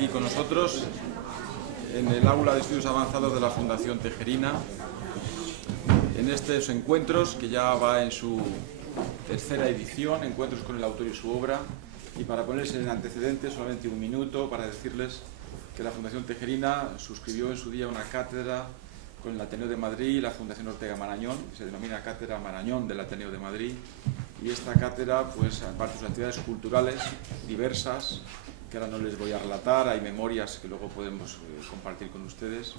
Y con nosotros en el aula de estudios avanzados de la Fundación Tejerina, en estos encuentros que ya va en su tercera edición, encuentros con el autor y su obra. Y para ponerse en antecedentes, solamente un minuto para decirles que la Fundación Tejerina suscribió en su día una cátedra con el Ateneo de Madrid y la Fundación Ortega Marañón, que se denomina Cátedra Marañón del Ateneo de Madrid. Y esta cátedra, pues, aparte de sus actividades culturales diversas, que ahora no les voy a relatar, hay memorias que luego podemos compartir con ustedes,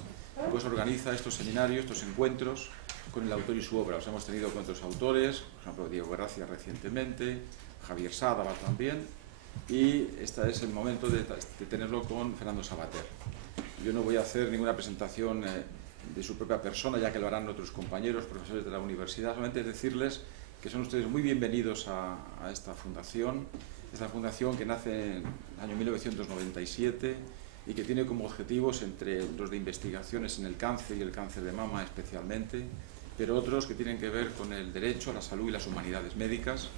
pues organiza estos seminarios, estos encuentros con el autor y su obra. Os hemos tenido con otros autores, por ejemplo Diego Gracia recientemente, Javier Sádava también, y este es el momento de tenerlo con Fernando Savater. Yo no voy a hacer ninguna presentación de su propia persona, ya que lo harán otros compañeros, profesores de la universidad, solamente decirles que son ustedes muy bienvenidos a esta fundación. Esta fundación que nace en el año 1997 y que tiene como objetivos entre los de investigaciones en el cáncer y el cáncer de mama especialmente, pero otros que tienen que ver con el derecho a la salud y las humanidades médicas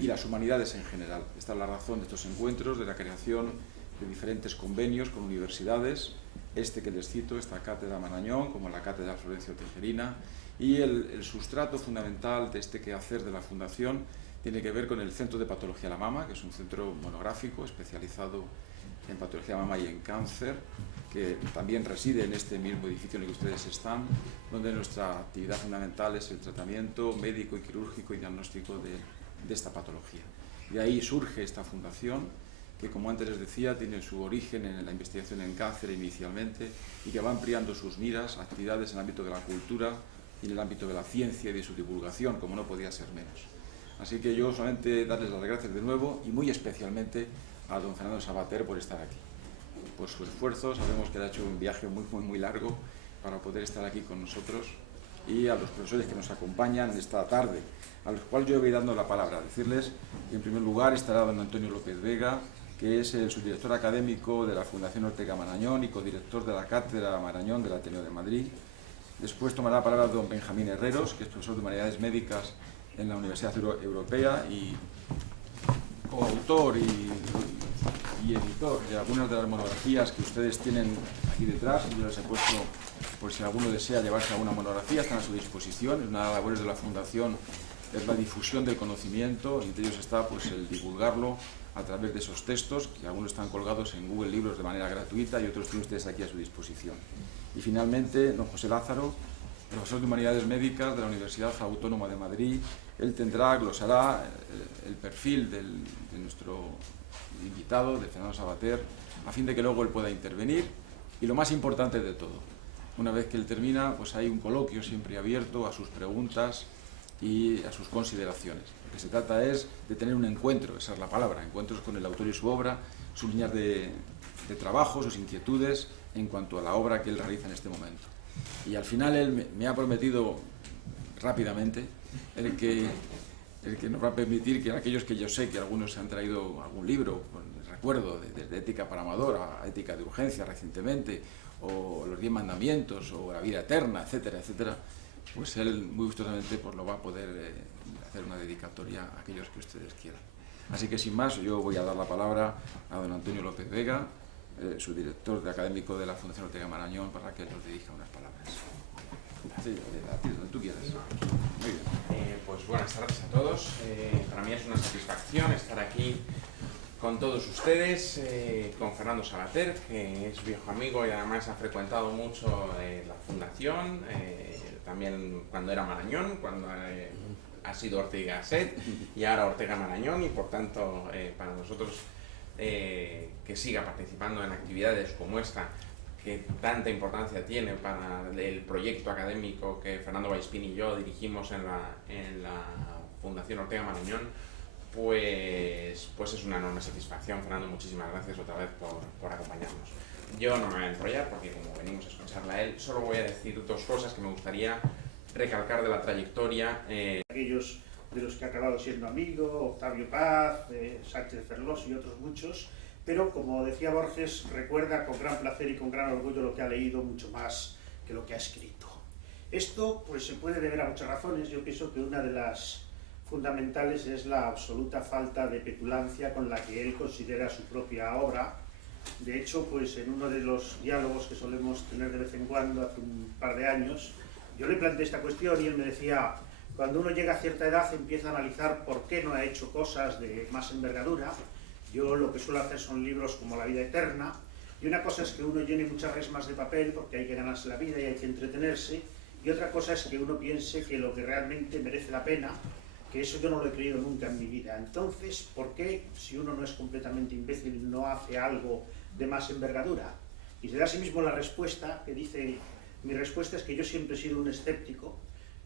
y las humanidades en general. Esta es la razón de estos encuentros, de la creación de diferentes convenios con universidades, este que les cito, esta Cátedra Marañón, como la Cátedra Florencio Tejerina, y el sustrato fundamental de este quehacer de la Fundación tiene que ver con el Centro de Patología de la Mama, que es un centro monográfico especializado en patología de la mama y en cáncer, que también reside en este mismo edificio en el que ustedes están, donde nuestra actividad fundamental es el tratamiento médico y quirúrgico y diagnóstico de esta patología. De ahí surge esta fundación, que, como antes les decía, tiene su origen en la investigación en cáncer inicialmente y que va ampliando sus miras a actividades en el ámbito de la cultura y en el ámbito de la ciencia y de su divulgación, como no podía ser menos. Así que yo solamente darles las gracias de nuevo y muy especialmente a don Fernando Savater por estar aquí, por su esfuerzo. Sabemos que él ha hecho un viaje muy largo para poder estar aquí con nosotros, y a los profesores que nos acompañan esta tarde, a los cuales yo voy dando la palabra. Decirles que en primer lugar estará don Antonio López Vega, que es el subdirector académico de la Fundación Ortega Marañón y codirector de la Cátedra Marañón del Ateneo de Madrid. Después tomará la palabra don Benjamín Herreros, que es profesor de Humanidades Médicas en la Universidad Europea y coautor y editor de algunas de las monografías que ustedes tienen aquí detrás. Yo les he puesto, por si alguno desea llevarse alguna monografía, están a su disposición. Es una de las labores de la Fundación, es la difusión del conocimiento, y entre ellos está, pues, el divulgarlo a través de esos textos, que algunos están colgados en Google Libros de manera gratuita y otros tienen ustedes aquí a su disposición. Y finalmente, don José Lázaro, profesor de Humanidades Médicas de la Universidad Autónoma de Madrid. Él glosará el perfil de nuestro invitado, de Fernando Savater, a fin de que luego él pueda intervenir. Y lo más importante de todo, una vez que él termina, pues hay un coloquio siempre abierto a sus preguntas y a sus consideraciones. Lo que se trata es de tener un encuentro, esa es la palabra, encuentros con el autor y su obra, sus líneas de trabajo, sus inquietudes en cuanto a la obra que él realiza en este momento. Y al final él me ha prometido rápidamente el que nos va a permitir que aquellos que yo sé que algunos se han traído algún libro, recuerdo, desde Ética para Amador a Ética de Urgencia recientemente, o los 10 mandamientos, o la vida eterna, etcétera, etcétera, pues él muy gustosamente pues lo va a poder hacer una dedicatoria a aquellos que ustedes quieran. Así que sin más, yo voy a dar la palabra a don Antonio López Vega, su director académico de la Fundación Ortega Marañón, para que nos dirija unas palabras. Sí, donde tú quieras. Muy bien. Pues buenas tardes a todos. Para mí es una satisfacción estar aquí con todos ustedes, con Fernando Savater, que es viejo amigo y además ha frecuentado mucho la Fundación, también cuando era Marañón, cuando ha sido Ortega Gasset y ahora Ortega Marañón, y por tanto para nosotros que siga participando en actividades como esta, que tanta importancia tiene para el proyecto académico que Fernando Vallespín y yo dirigimos en la Fundación Ortega Marañón, pues es una enorme satisfacción. Fernando, muchísimas gracias otra vez por acompañarnos. Yo no me voy a enrollar porque, como venimos a escucharla a él, solo voy a decir dos cosas que me gustaría recalcar de la trayectoria. Aquellos de los que ha acabado siendo amigo, Octavio Paz, Sánchez Ferlós y otros muchos, pero, como decía Borges, recuerda con gran placer y con gran orgullo lo que ha leído, mucho más que lo que ha escrito. Esto, pues, se puede deber a muchas razones. Yo pienso que una de las fundamentales es la absoluta falta de petulancia con la que él considera su propia obra, De hecho, pues en uno de los diálogos que solemos tener de vez en cuando, hace un par de años, yo le planteé esta cuestión y él me decía, cuando uno llega a cierta edad empieza a analizar por qué no ha hecho cosas de más envergadura. Yo lo que suelo hacer son libros como La vida eterna, y una cosa es que uno llene muchas resmas de papel porque hay que ganarse la vida y hay que entretenerse, y otra cosa es que uno piense que lo que realmente merece la pena, que eso yo no lo he creído nunca en mi vida. Entonces, ¿por qué, si uno no es completamente imbécil, no hace algo de más envergadura? Y se da a sí mismo la respuesta, que dice, mi respuesta es que yo siempre he sido un escéptico,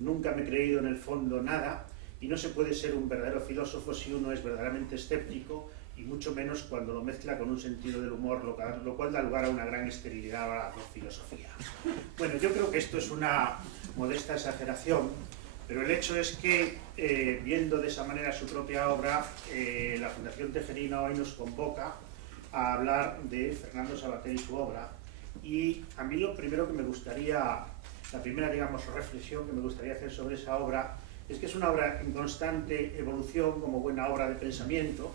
nunca me he creído en el fondo nada, y no se puede ser un verdadero filósofo si uno es verdaderamente escéptico, y mucho menos cuando lo mezcla con un sentido del humor, lo cual da lugar a una gran esterilidad a la filosofía. Bueno, yo creo que esto es una modesta exageración, pero el hecho es que, viendo de esa manera su propia obra, la Fundación Tejerina hoy nos convoca a hablar de Fernando Savater y su obra, y a mí lo primero que me gustaría, la primera, digamos, reflexión que me gustaría hacer sobre esa obra, es que es una obra en constante evolución como buena obra de pensamiento,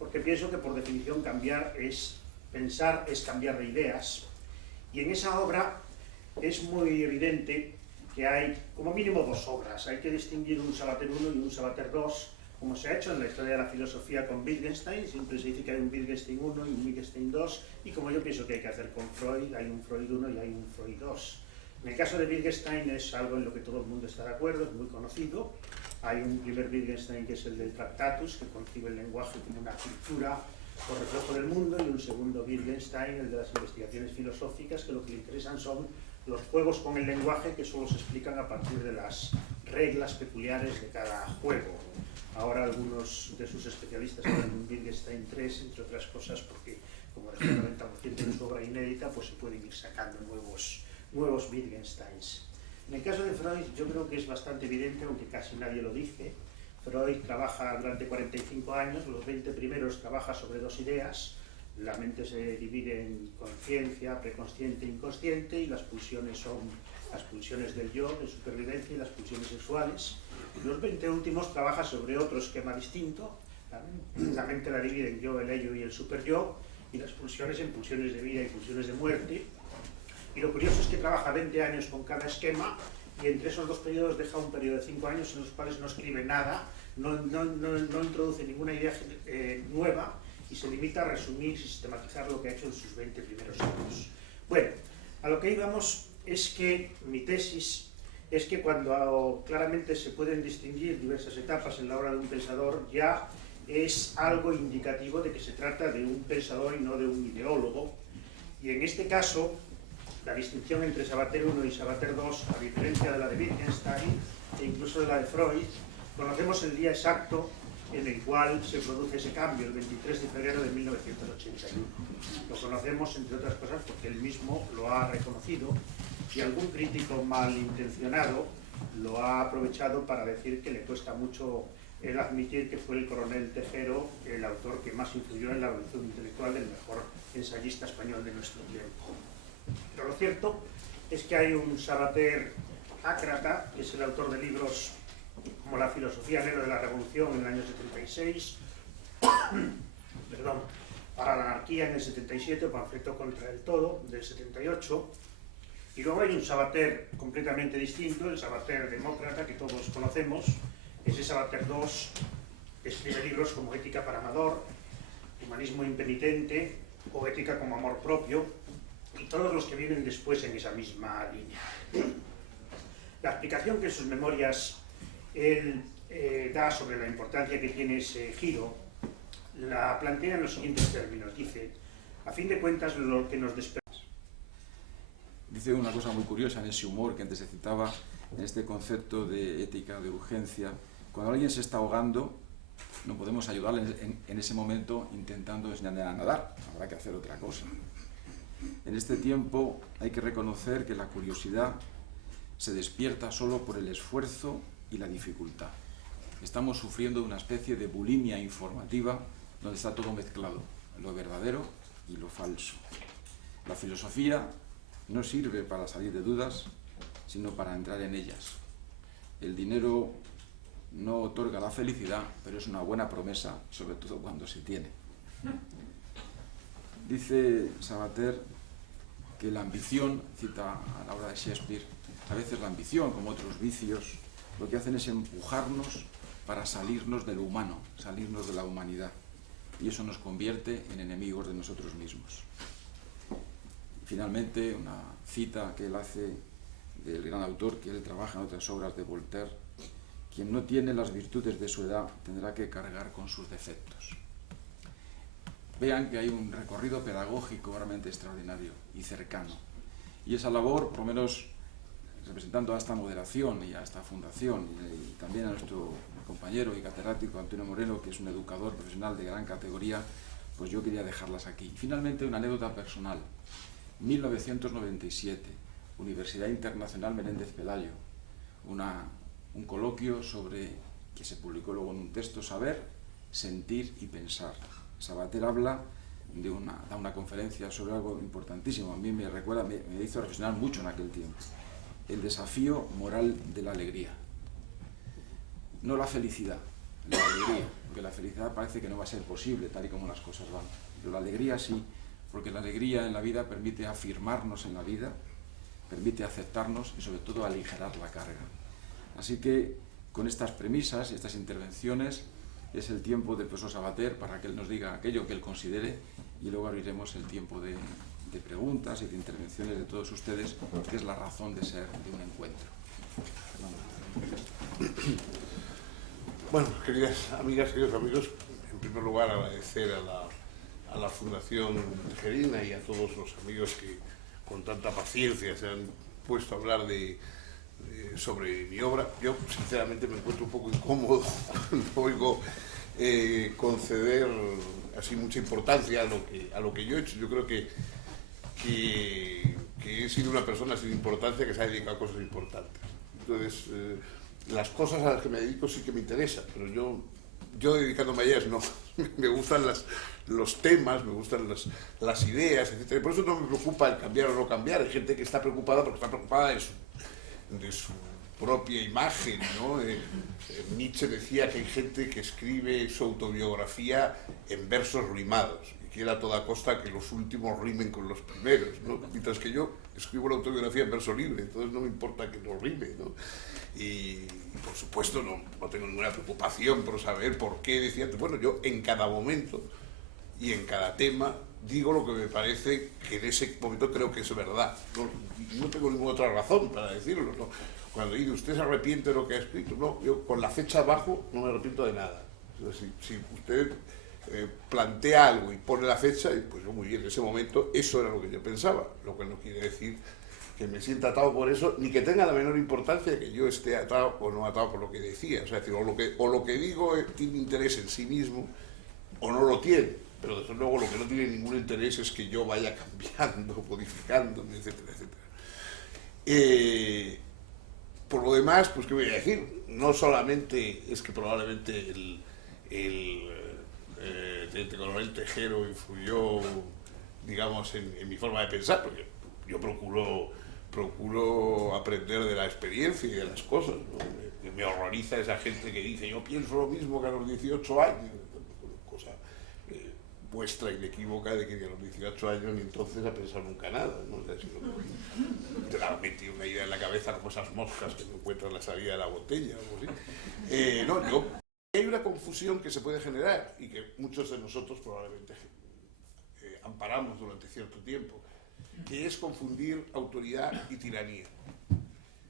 porque pienso que por definición cambiar es pensar, es cambiar de ideas, y en esa obra es muy evidente que hay como mínimo dos obras. Hay que distinguir un Savater I y un Savater II, como se ha hecho en la historia de la filosofía con Wittgenstein. Siempre se dice que hay un Wittgenstein I y un Wittgenstein II, y como yo pienso que hay que hacer con Freud, hay un Freud I y hay un Freud II. En el caso de Wittgenstein es algo en lo que todo el mundo está de acuerdo, es muy conocido. Hay un primer Wittgenstein que es el del Tractatus, que concibe el lenguaje como una cultura o reflejo del mundo, y un segundo Wittgenstein, el de las investigaciones filosóficas, que lo que le interesan son los juegos con el lenguaje, que solo se explican a partir de las reglas peculiares de cada juego. Ahora algunos de sus especialistas hablan de un Wittgenstein III, entre otras cosas, porque como dejó el 90% de su obra inédita, pues se pueden ir sacando nuevos Wittgensteins. En el caso de Freud, yo creo que es bastante evidente, aunque casi nadie lo dice. Freud trabaja durante 45 años, los 20 primeros trabaja sobre dos ideas. La mente se divide en conciencia, preconsciente e inconsciente, y las pulsiones son las pulsiones del yo, de supervivencia, y las pulsiones sexuales. Los 20 últimos trabaja sobre otro esquema distinto. La mente la divide en yo, el ello y el superyo, y las pulsiones en pulsiones de vida y pulsiones de muerte. Y lo curioso es que trabaja 20 años con cada esquema, y entre esos dos periodos deja un periodo de 5 años en los cuales no escribe nada, no introduce ninguna idea nueva, y se limita a resumir y sistematizar lo que ha hecho en sus 20 primeros años. Bueno, a lo que íbamos es que mi tesis es que cuando claramente se pueden distinguir diversas etapas en la obra de un pensador, ya es algo indicativo de que se trata de un pensador y no de un ideólogo. Y en este caso, la distinción entre Savater I y Savater II, a diferencia de la de Wittgenstein e incluso de la de Freud, conocemos el día exacto en el cual se produce ese cambio, el 23 de febrero de 1981. Lo conocemos, entre otras cosas, porque él mismo lo ha reconocido, y algún crítico malintencionado lo ha aprovechado para decir que le cuesta mucho el admitir que fue el coronel Tejero el autor que más influyó en la evolución intelectual del mejor ensayista español de nuestro tiempo. Pero lo cierto es que hay un Savater ácrata, que es el autor de libros como La filosofía negra de la revolución en el año 76, Para la anarquía en el 77, Panfleto contra el todo del 78, y luego hay un Savater completamente distinto, el Savater demócrata que todos conocemos. Ese Savater II escribe libros como Ética para Amador, Humanismo impenitente o Ética como amor propio, y todos los que vienen después en esa misma línea. La explicación que en sus memorias él da sobre la importancia que tiene ese giro la plantea en los siguientes términos. Dice, a fin de cuentas, lo que nos desperta. Dice una cosa muy curiosa en ese humor que antes se citaba, en este concepto de ética, de urgencia. Cuando alguien se está ahogando, no podemos ayudarle en ese momento intentando enseñarle a nadar, habrá que hacer otra cosa. En este tiempo hay que reconocer que la curiosidad se despierta solo por el esfuerzo y la dificultad. Estamos sufriendo una especie de bulimia informativa donde está todo mezclado, lo verdadero y lo falso. La filosofía no sirve para salir de dudas, sino para entrar en ellas. El dinero no otorga la felicidad, pero es una buena promesa, sobre todo cuando se tiene. Dice Sabater que la ambición, cita a la obra de Shakespeare, a veces la ambición, como otros vicios, lo que hacen es empujarnos para salirnos de lo humano, salirnos de la humanidad. Y eso nos convierte en enemigos de nosotros mismos. Finalmente, una cita que él hace del gran autor, que él trabaja en otras obras de Voltaire: quien no tiene las virtudes de su edad tendrá que cargar con sus defectos. Vean que hay un recorrido pedagógico realmente extraordinario y cercano. Y esa labor, por lo menos representando a esta moderación y a esta fundación, y también a nuestro compañero y catedrático Antonio Moreno, que es un educador profesional de gran categoría, pues yo quería dejarlas aquí. Y finalmente, una anécdota personal. 1997, Universidad Internacional Menéndez Pelayo, un coloquio que se publicó luego en un texto: Saber, Sentir y Pensar. Sabater habla da una conferencia sobre algo importantísimo. A mí me recuerda, me hizo reflexionar mucho en aquel tiempo: el desafío moral de la alegría. No la felicidad, la alegría, porque la felicidad parece que no va a ser posible tal y como las cosas van, pero la alegría sí, porque la alegría en la vida permite afirmarnos en la vida, permite aceptarnos y sobre todo aligerar la carga. Así que con estas premisas y estas intervenciones es el tiempo del profesor Sabater para que él nos diga aquello que él considere, y luego abriremos el tiempo de preguntas y de intervenciones de todos ustedes, que es la razón de ser de un encuentro. Bueno, queridas amigas, queridos amigos, en primer lugar agradecer a la Fundación Tejerina y a todos los amigos que con tanta paciencia se han puesto a hablar sobre mi obra. Yo sinceramente me encuentro un poco incómodo cuando oigo conceder así mucha importancia a lo que yo he hecho. Yo creo que he sido una persona sin importancia que se ha dedicado a cosas importantes. Entonces, las cosas a las que me dedico sí que me interesan, pero yo dedicándome a ellas no. Me gustan los temas, me gustan las ideas, etc. Por eso no me preocupa el cambiar o no cambiar. Hay gente que está preocupada porque está preocupada de su propia imagen, ¿no? Nietzsche decía que hay gente que escribe su autobiografía en versos rimados y quiere a toda costa que los últimos rimen con los primeros, ¿no? Mientras que yo escribo la autobiografía en verso libre, entonces no me importa que no rime, ¿no? Y por supuesto no tengo ninguna preocupación por saber por qué decía. Bueno, yo en cada momento y en cada tema digo lo que me parece que en ese momento creo que es verdad. No tengo ninguna otra razón para decirlo, ¿no? Cuando dice usted se arrepiente de lo que ha escrito, no, yo con la fecha abajo no me arrepiento de nada. O sea, si usted plantea algo y pone la fecha, pues muy bien, en ese momento eso era lo que yo pensaba, lo que no quiere decir que me sienta atado por eso, ni que tenga la menor importancia que yo esté atado o no atado por lo que decía. O sea, decir, o lo que digo tiene interés en sí mismo o no lo tiene, pero desde luego lo que no tiene ningún interés es que yo vaya cambiando, modificándome, etcétera, etcétera. Por lo demás, pues qué voy a decir, no solamente es que probablemente el teniente coronel Tejero influyó, digamos, en mi forma de pensar, porque yo procuro aprender de la experiencia y de las cosas, ¿no? Me horroriza esa gente que dice yo pienso lo mismo que a los 18 años, cosa muestra inequívoca de que a los 18 años ni entonces ha pensado nunca nada, ¿no? O sea, si te la metí una idea en la cabeza como esas moscas que no encuentran la salida de la botella o algo así. Hay una confusión que se puede generar y que muchos de nosotros probablemente amparamos durante cierto tiempo, que es confundir autoridad y tiranía.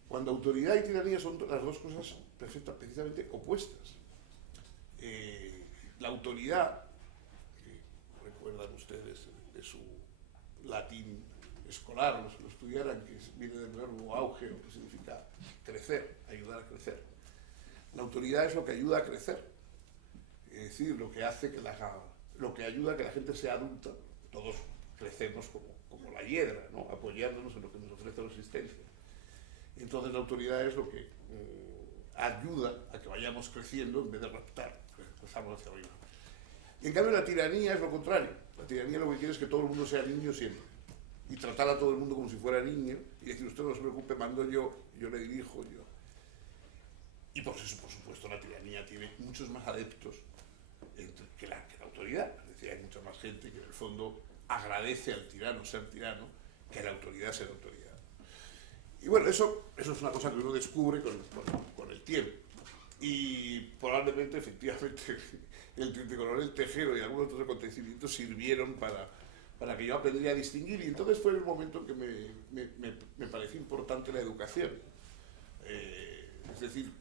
Cuando autoridad y tiranía son las dos cosas precisamente opuestas. La autoridad, que recuerdan ustedes de su latín escolar, los que lo estudiaran, que viene del verbo auge, que significa crecer, ayudar a crecer. La autoridad es lo que ayuda a crecer, es decir, lo que ayuda a que la gente sea adulta. Todos crecemos como la hiedra, ¿no? Apoyándonos en lo que nos ofrece la existencia. Entonces la autoridad es lo que ayuda a que vayamos creciendo en vez de raptar, empezamos hacia arriba. Y en cambio la tiranía es lo contrario. La tiranía lo que quiere es que todo el mundo sea niño siempre y tratar a todo el mundo como si fuera niño y decir usted no se preocupe, mando yo le dirijo yo. Y por eso, por supuesto, la tiranía tiene muchos más adeptos que la autoridad. Es decir, hay mucha más gente que en el fondo agradece al tirano ser tirano que a la autoridad ser autoridad. Y bueno, eso es una cosa que uno descubre con el tiempo. Y probablemente, efectivamente, el coronel Tejero y algunos otros acontecimientos sirvieron para que yo aprendiera a distinguir, y entonces fue el momento en que me pareció importante la educación. Es decir,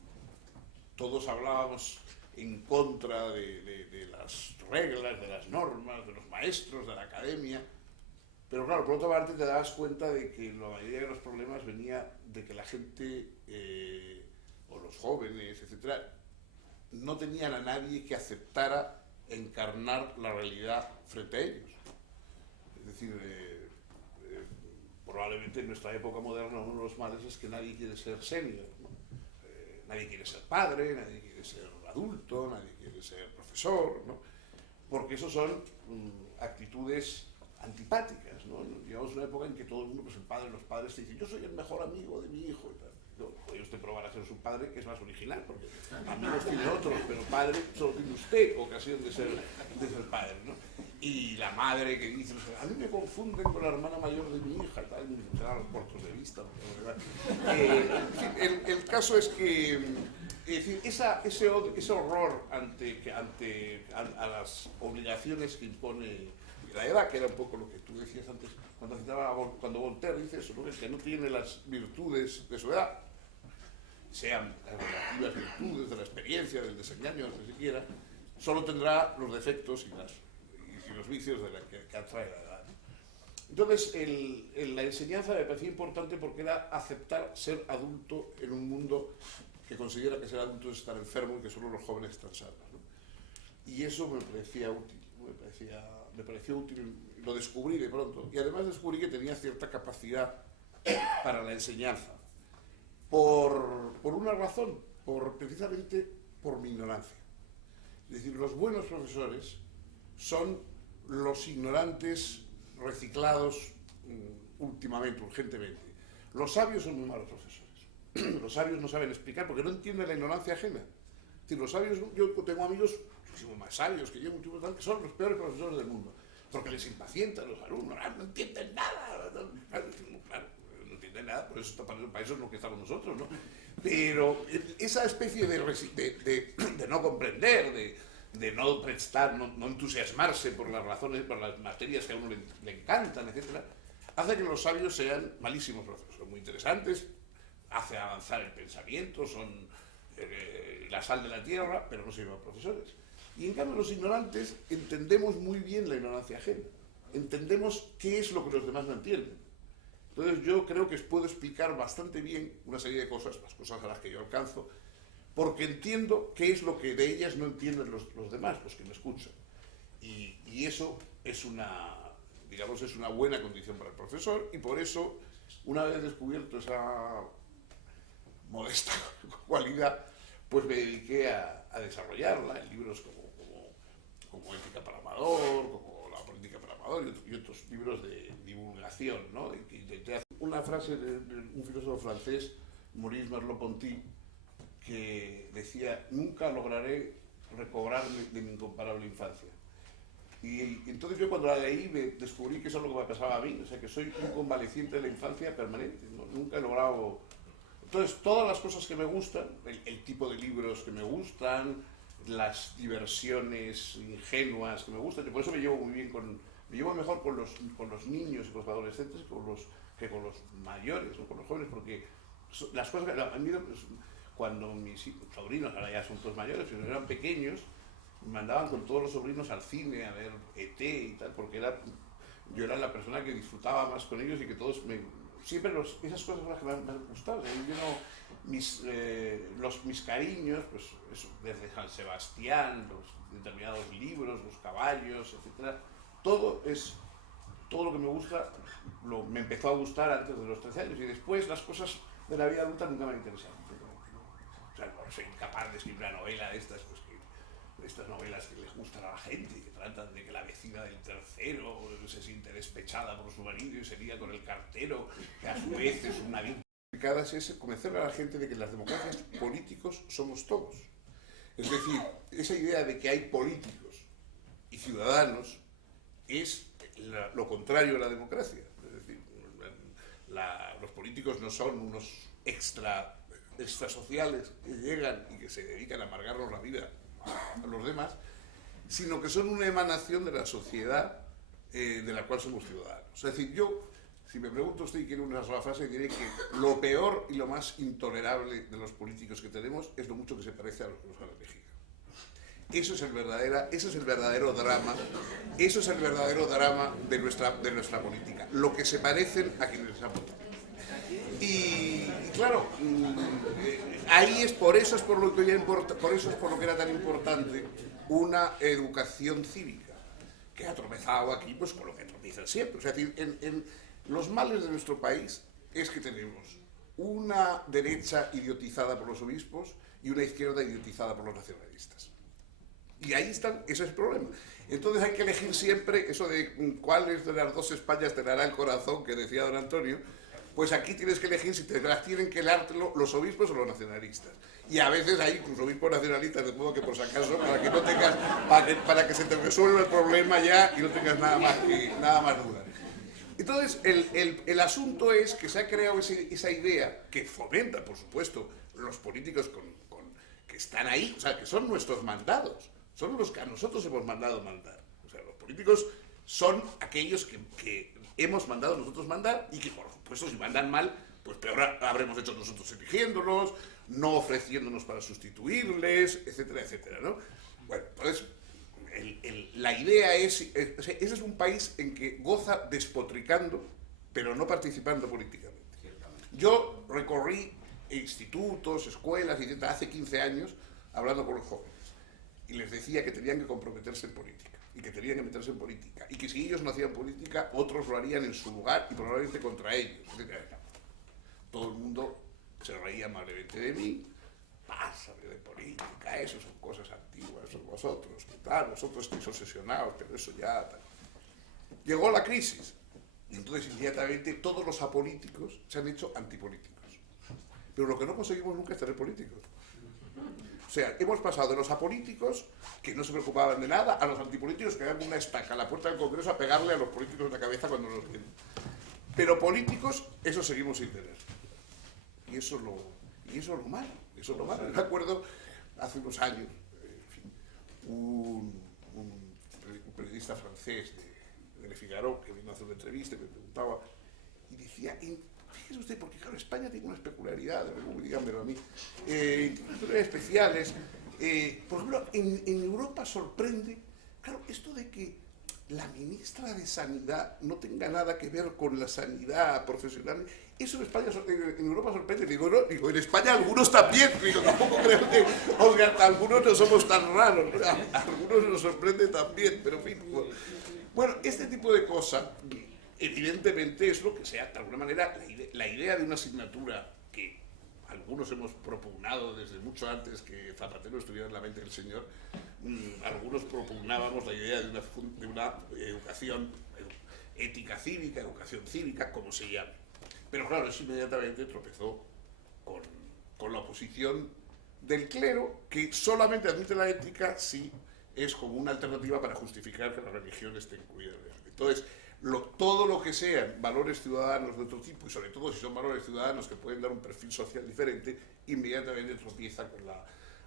todos hablábamos en contra de las reglas, de las normas, de los maestros, de la academia, pero claro, por otra parte te dabas cuenta de que la mayoría de los problemas venía de que la gente, o los jóvenes, etcétera, no tenían a nadie que aceptara encarnar la realidad frente a ellos. Es decir, probablemente en nuestra época moderna uno de los males es que nadie quiere ser senior, ¿no? Nadie quiere ser padre, nadie quiere ser adulto, nadie quiere ser profesor, ¿no? Porque eso son actitudes antipáticas, ¿no? Llegamos a una época en que todo el mundo, pues el padre, los padres te dicen, yo soy el mejor amigo de mi hijo y tal. Puede usted probar a ser su padre, que es más original, porque amigos tiene otros, pero padre solo tiene usted ocasión de ser padre, ¿no? Y la madre que dice, a mí me confunden con la hermana mayor de mi hija, tal, serán los cortos de vista. El caso es que, es decir, ese horror ante las obligaciones que impone la edad, que era un poco lo que tú decías antes, cuando Voltaire dice eso, ¿no? El que no tiene las virtudes de su edad, sean las relativas virtudes de la experiencia, del desengaño, lo que se quiera, solo tendrá los defectos y los vicios de la que atrae la edad. Entonces, la enseñanza me parecía importante porque era aceptar ser adulto en un mundo que considera que ser adulto es estar enfermo y que solo los jóvenes están sanos, ¿no? Y eso me parecía útil, me pareció útil, lo descubrí de pronto, y además descubrí que tenía cierta capacidad para la enseñanza, por una razón, precisamente por mi ignorancia. Es decir, los buenos profesores son los ignorantes reciclados últimamente, urgentemente. Los sabios son muy malos profesores. Los sabios no saben explicar porque no entienden la ignorancia ajena. Es decir, los sabios, yo tengo amigos muchísimo más sabios que yo, que son los peores profesores del mundo, porque les impacientan los alumnos, no entienden nada, claro, no entienden nada, por eso, para eso es lo que estamos nosotros, ¿no? Pero esa especie de no comprender, de no prestar, no entusiasmarse por las razones, por las materias que a uno le encantan, etc., hace que los sabios sean malísimos profesores. Son muy interesantes, hace avanzar el pensamiento, son la sal de la tierra, pero no sirven profesores. Y en cambio los ignorantes entendemos muy bien la ignorancia ajena, entendemos qué es lo que los demás no entienden. Entonces yo creo que os puedo explicar bastante bien una serie de cosas, las cosas a las que yo alcanzo, porque entiendo qué es lo que de ellas no entienden los demás, los que me escuchan. Y eso es digamos, es una buena condición para el profesor, y por eso, una vez descubierto esa modesta cualidad, pues me dediqué a desarrollarla en libros como Ética para Amador, como La Política para Amador y otros libros de divulgación, ¿no? Una frase de un filósofo francés, Maurice Merleau-Ponty, que decía, nunca lograré recobrarme de mi incomparable infancia. Y entonces yo cuando la leí descubrí que eso es lo que me pasaba a mí, o sea, que soy un convaleciente de la infancia permanente, ¿no? Nunca he logrado... Entonces, todas las cosas que me gustan, el tipo de libros que me gustan, las diversiones ingenuas que me gustan, y por eso me llevo muy bien me llevo mejor con los niños y con los adolescentes que con los mayores o con los jóvenes, porque las cosas que a mí, pues, cuando mis sobrinos, ahora ya son todos mayores, pero eran pequeños, me mandaban con todos los sobrinos al cine a ver ET y tal, porque yo era la persona que disfrutaba más con ellos y que todos siempre esas cosas son las que me han gustado. Mis cariños, pues eso, desde San Sebastián, los determinados libros, los caballos, etc. Todo lo que me gusta, me empezó a gustar antes de los 13 años, y después las cosas de la vida adulta nunca me han interesado. O sea, no soy incapaz de escribir una novela de estas, pues estas novelas que les gustan a la gente, que tratan de que la vecina del tercero se siente despechada por su marido y se lía con el cartero, que a su vez es una víctima. Es convencer a la gente de que las democracias políticos somos todos. Es decir, esa idea de que hay políticos y ciudadanos es lo contrario de la democracia. Es decir, los políticos no son unos extrasociales que llegan y que se dedican a amargarnos la vida a los demás, sino que son una emanación de la sociedad de la cual somos ciudadanos. Es decir, yo, si me pregunto usted y quiere una sola frase, diré que lo peor y lo más intolerable de los políticos que tenemos es lo mucho que se parece a los que nos han elegido. Eso es el verdadero drama, de nuestra política, lo que se parecen a quienes les han votado. Y claro, ahí es por eso es por lo que era tan importante una educación cívica, que ha tropezado aquí pues con lo que tropiezan siempre. O sea, en los males de nuestro país es que tenemos una derecha idiotizada por los obispos y una izquierda idiotizada por los nacionalistas. Y ahí están, ese es el problema. Entonces hay que elegir siempre eso de cuáles de las dos Españas te dará el corazón, que decía don Antonio. Pues aquí tienes que elegir si te las tienen que dártelo los obispos o los nacionalistas. Y a veces hay incluso obispos nacionalistas, de modo que por si acaso, para que no tengas, para que se te resuelva el problema ya y no tengas nada más duda. Entonces, el asunto es que se ha creado esa idea que fomenta, por supuesto, los políticos que están ahí, o sea, que son nuestros mandados, son los que a nosotros hemos mandado mandar. O sea, los políticos son aquellos que hemos mandado nosotros mandar y que, por supuesto, si mandan mal, pues peor habremos hecho nosotros eligiéndolos, no ofreciéndonos para sustituirles, etcétera, etcétera, ¿no? Bueno, entonces, la idea ese es un país en que goza despotricando, pero no participando políticamente. Yo recorrí institutos, escuelas, etcétera, hace 15 años, hablando con los jóvenes, y les decía que tenían que comprometerse en política, y que tenían que meterse en política, y que si ellos no hacían política, otros lo harían en su lugar y probablemente contra ellos, etcétera. Todo el mundo se reía amablemente de mí. Pásame de política, eso son cosas antiguas, son vosotros, ¿qué tal? Vosotros estáis obsesionados, pero eso ya... Tal. Llegó la crisis, y entonces inmediatamente todos los apolíticos se han hecho antipolíticos. Pero lo que no conseguimos nunca es tener políticos. O sea, hemos pasado de los apolíticos, que no se preocupaban de nada, a los antipolíticos que dan una estaca a la puerta del Congreso a pegarle a los políticos en la cabeza cuando los ven. Pero políticos, eso seguimos sin tener. Y eso es lo malo. Eso es lo malo. Me acuerdo, hace unos años, un periodista francés de Le Figaro, que vino a hacer una entrevista y me preguntaba, y decía, fíjese usted, porque claro, España tiene una peculiaridad, díganmelo a mí, tiene peculiaridades especiales. Por ejemplo, en Europa sorprende, claro, esto de que la ministra de Sanidad no tenga nada que ver con la sanidad profesional, eso en España, en Europa sorprende. Digo, en España algunos también, digo, tampoco creo que, Oscar, algunos no somos tan raros, algunos nos sorprende también, pero en fin. Bueno, este tipo de cosas, evidentemente es lo que sea, de alguna manera, la idea de una asignatura que algunos hemos propugnado desde mucho antes que Zapatero estuviera en la mente del señor, algunos propugnábamos la idea de una educación ética cívica, educación cívica, como se llame. Pero claro, eso inmediatamente tropezó con la oposición del clero, que solamente admite la ética si es como una alternativa para justificar que la religión esté incluida. Entonces, todo lo que sean valores ciudadanos de otro tipo, y sobre todo si son valores ciudadanos que pueden dar un perfil social diferente, inmediatamente tropieza con la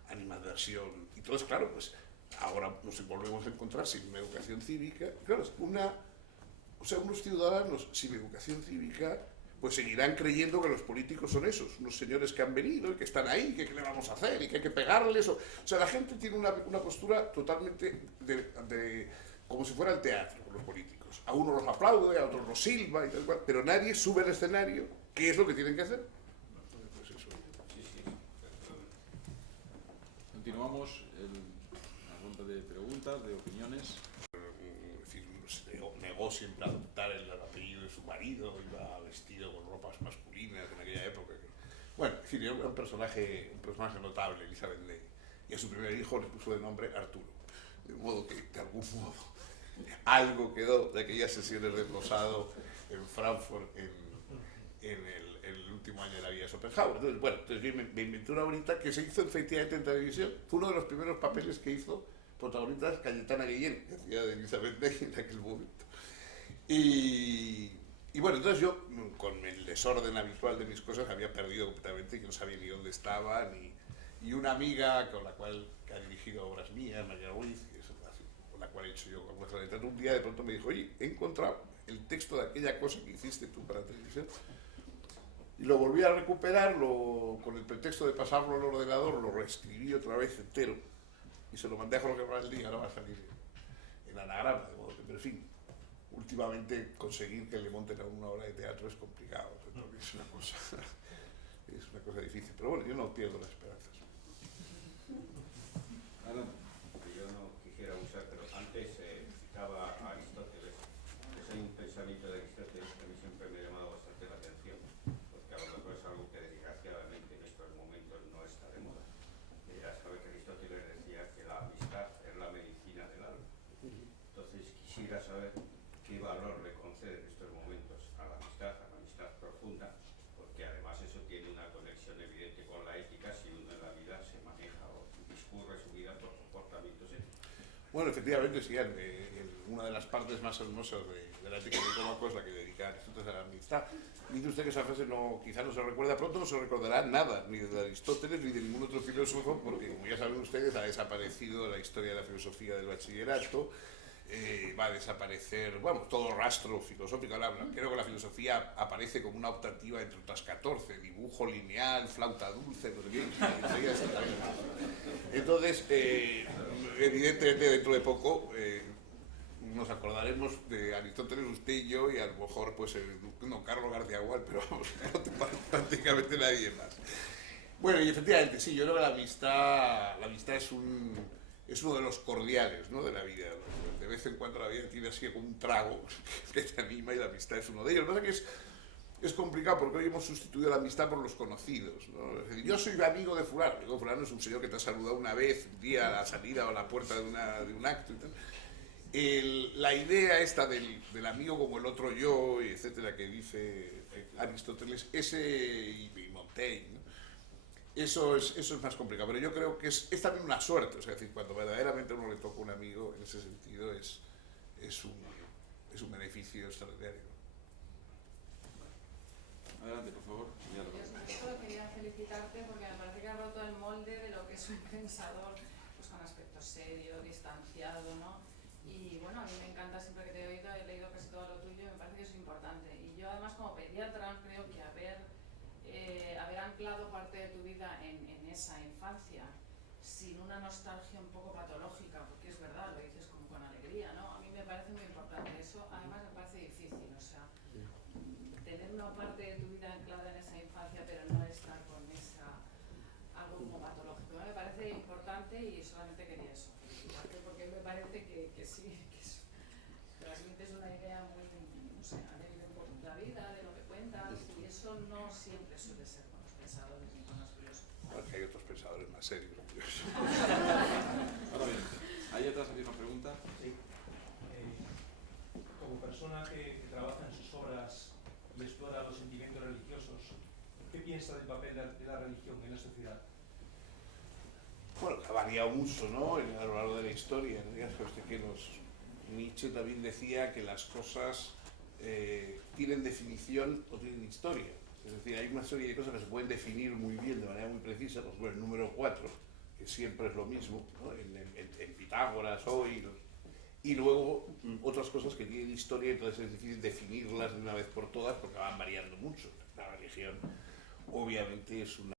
animadversión. Y entonces, claro, pues ahora nos volvemos a encontrar sin una educación cívica. Claro, unos ciudadanos sin educación cívica pues seguirán creyendo que los políticos son esos, unos señores que han venido y que están ahí, que qué le vamos a hacer y que hay que pegarles. O sea, la gente tiene una postura totalmente como si fuera el teatro con los políticos. A unos los aplaude, a otros los silba y tal cual, pero nadie sube al escenario. ¿Qué es lo que tienen que hacer? Pues eso. Continuamos la ronda de preguntas, de opiniones. Negó siempre adoptar el apellido de su marido, iba vestido con ropas masculinas en aquella época. Bueno, en fin, era un personaje notable, Elizabeth Ley. Y a su primer hijo le puso de nombre Arturo. De modo que, de algún modo, algo quedó de aquellas sesiones de posado en Frankfurt en el último año de la vida de Schopenhauer. Entonces, bueno, me inventé una bonita que se hizo efectivamente en televisión. Fue uno de los primeros papeles que hizo protagonistas Cayetana Guillén, que hacía de Elizabeth Ley en aquel momento. Y bueno, entonces yo, con el desorden habitual de mis cosas, había perdido completamente, que no sabía ni dónde estaba, y una amiga con la cual que ha dirigido obras mías, María Ruiz, que es con la cual he hecho yo algunas letras, un día de pronto me dijo, oye, he encontrado el texto de aquella cosa que hiciste tú para televisión, y lo volví a recuperar, con el pretexto de pasarlo al ordenador, lo reescribí otra vez entero, y se lo mandé a Jorge Raldí, ahora va a salir en anagrama, de modo que, pero en fin, últimamente conseguir que le monten a una obra de teatro es complicado, es una cosa difícil, pero bueno, yo no pierdo las esperanzas. Yo no quisiera abusar, pero antes citaba a Aristóteles. Hay un pensamiento de Aristóteles que a mí siempre me ha llamado bastante la atención, porque a lo mejor es algo que desgraciadamente en estos momentos no está de moda. Ya sabe que Aristóteles decía que la amistad es la medicina del alma. Entonces quisiera saber qué valor le concede en estos momentos a la amistad profunda, porque además eso tiene una conexión evidente con la ética si uno en la vida se maneja o discurre su vida por comportamientos éticos. Bueno, efectivamente, sí, una de las partes más hermosas de la ética de Nicómaco es la que dedica Aristóteles a la amistad. Dice usted que esa frase quizá no se recuerda pronto, no se recordará nada, ni de Aristóteles ni de ningún otro filósofo, porque como ya saben ustedes, ha desaparecido la historia de la filosofía del bachillerato, va a desaparecer, bueno, todo rastro filosófico. Creo que la filosofía aparece como una optativa entre otras 14, dibujo lineal, flauta dulce, no sé qué. Entonces, evidentemente dentro de poco nos acordaremos de Aristóteles, usted y yo, y a lo mejor pues Carlos García Gual, pero vamos, prácticamente nadie más. Bueno, y efectivamente, sí, yo creo que la amistad es uno de los cordiales, ¿no?, de la vida. De vez en cuando la vida tiene así como un trago que te anima, y la amistad es uno de ellos. Lo que pasa es que es complicado porque hoy hemos sustituido la amistad por los conocidos, ¿no? Es decir, yo soy amigo de fulano. Digo, fulano es un señor que te ha saludado una vez, un día a la salida o a la puerta de un acto y tal. La idea esta del amigo como el otro yo, etcétera, que dice Aristóteles, y Montaigne, ¿no?, eso es más complicado, pero yo creo que es también una suerte. O sea, es decir, cuando verdaderamente a uno le toca un amigo, en ese sentido es un beneficio extraordinario. Adelante, por favor. Yo solo quería felicitarte porque me parece que has roto el molde de lo que es un pensador, pues con aspecto serio, distanciado, ¿no? Y bueno, a mí me encanta, siempre que te he oído, he leído casi todo lo tuyo, me parece que es importante. Y yo además como pediatra creo que haber anclado parte de tu vida en esa infancia, sin una nostalgia un poco patológica, porque es verdad, lo dices como con alegría, ¿no? A mí me parece muy importante. Eso además me parece difícil, o sea, tener una parte de tu vida anclada en esa infancia, pero no estar con algo como patológico. Me parece importante y solamente quería eso, felicitarte, porque me parece que sí, que transmites una idea muy, no sé, alegre por la vida, de lo que cuentas, y eso no siempre suele ser con los pensadores ni con los filósofos. Porque hay otros pensadores más serios. Ahora bien, ¿hay otra misma pregunta? Sí. Como persona que trabaja en sus obras y explora los sentimientos religiosos, ¿qué piensa del papel de la religión en la sociedad? Bueno, ha variado mucho, ¿no?, a lo largo de la historia. Ya sabe usted que Nietzsche también decía que las cosas tienen definición o tienen historia. Es decir, hay una serie de cosas que se pueden definir muy bien, de manera muy precisa. Pues bueno, el número 4, que siempre es lo mismo, ¿no?, en Pitágoras hoy, y luego otras cosas que tienen historia, entonces es difícil definirlas de una vez por todas porque van variando mucho. La religión obviamente es una...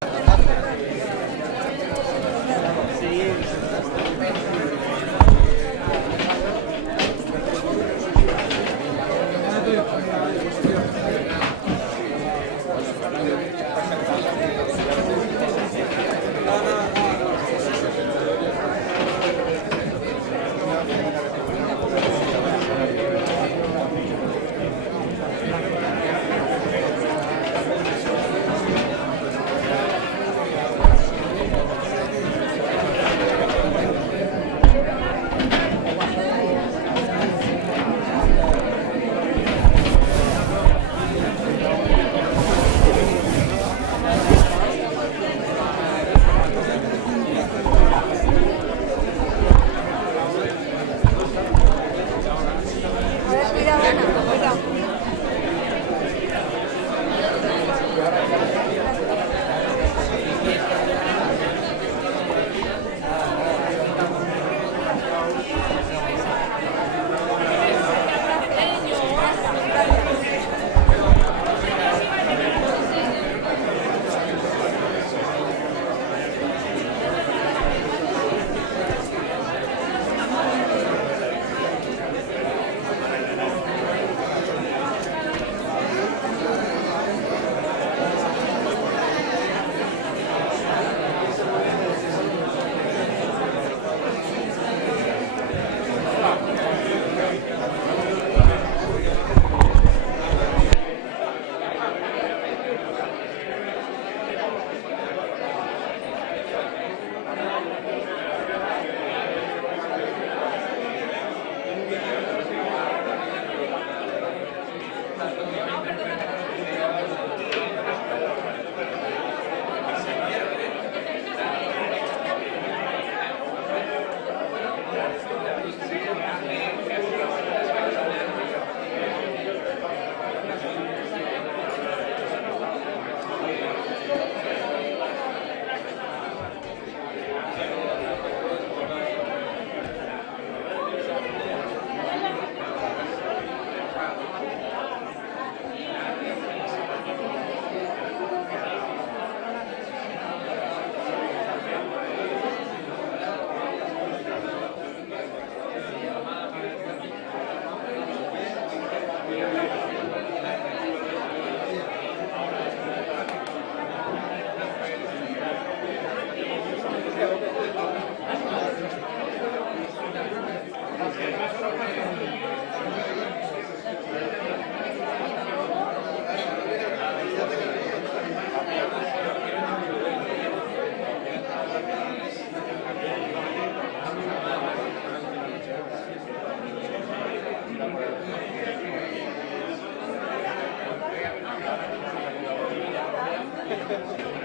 Tenemos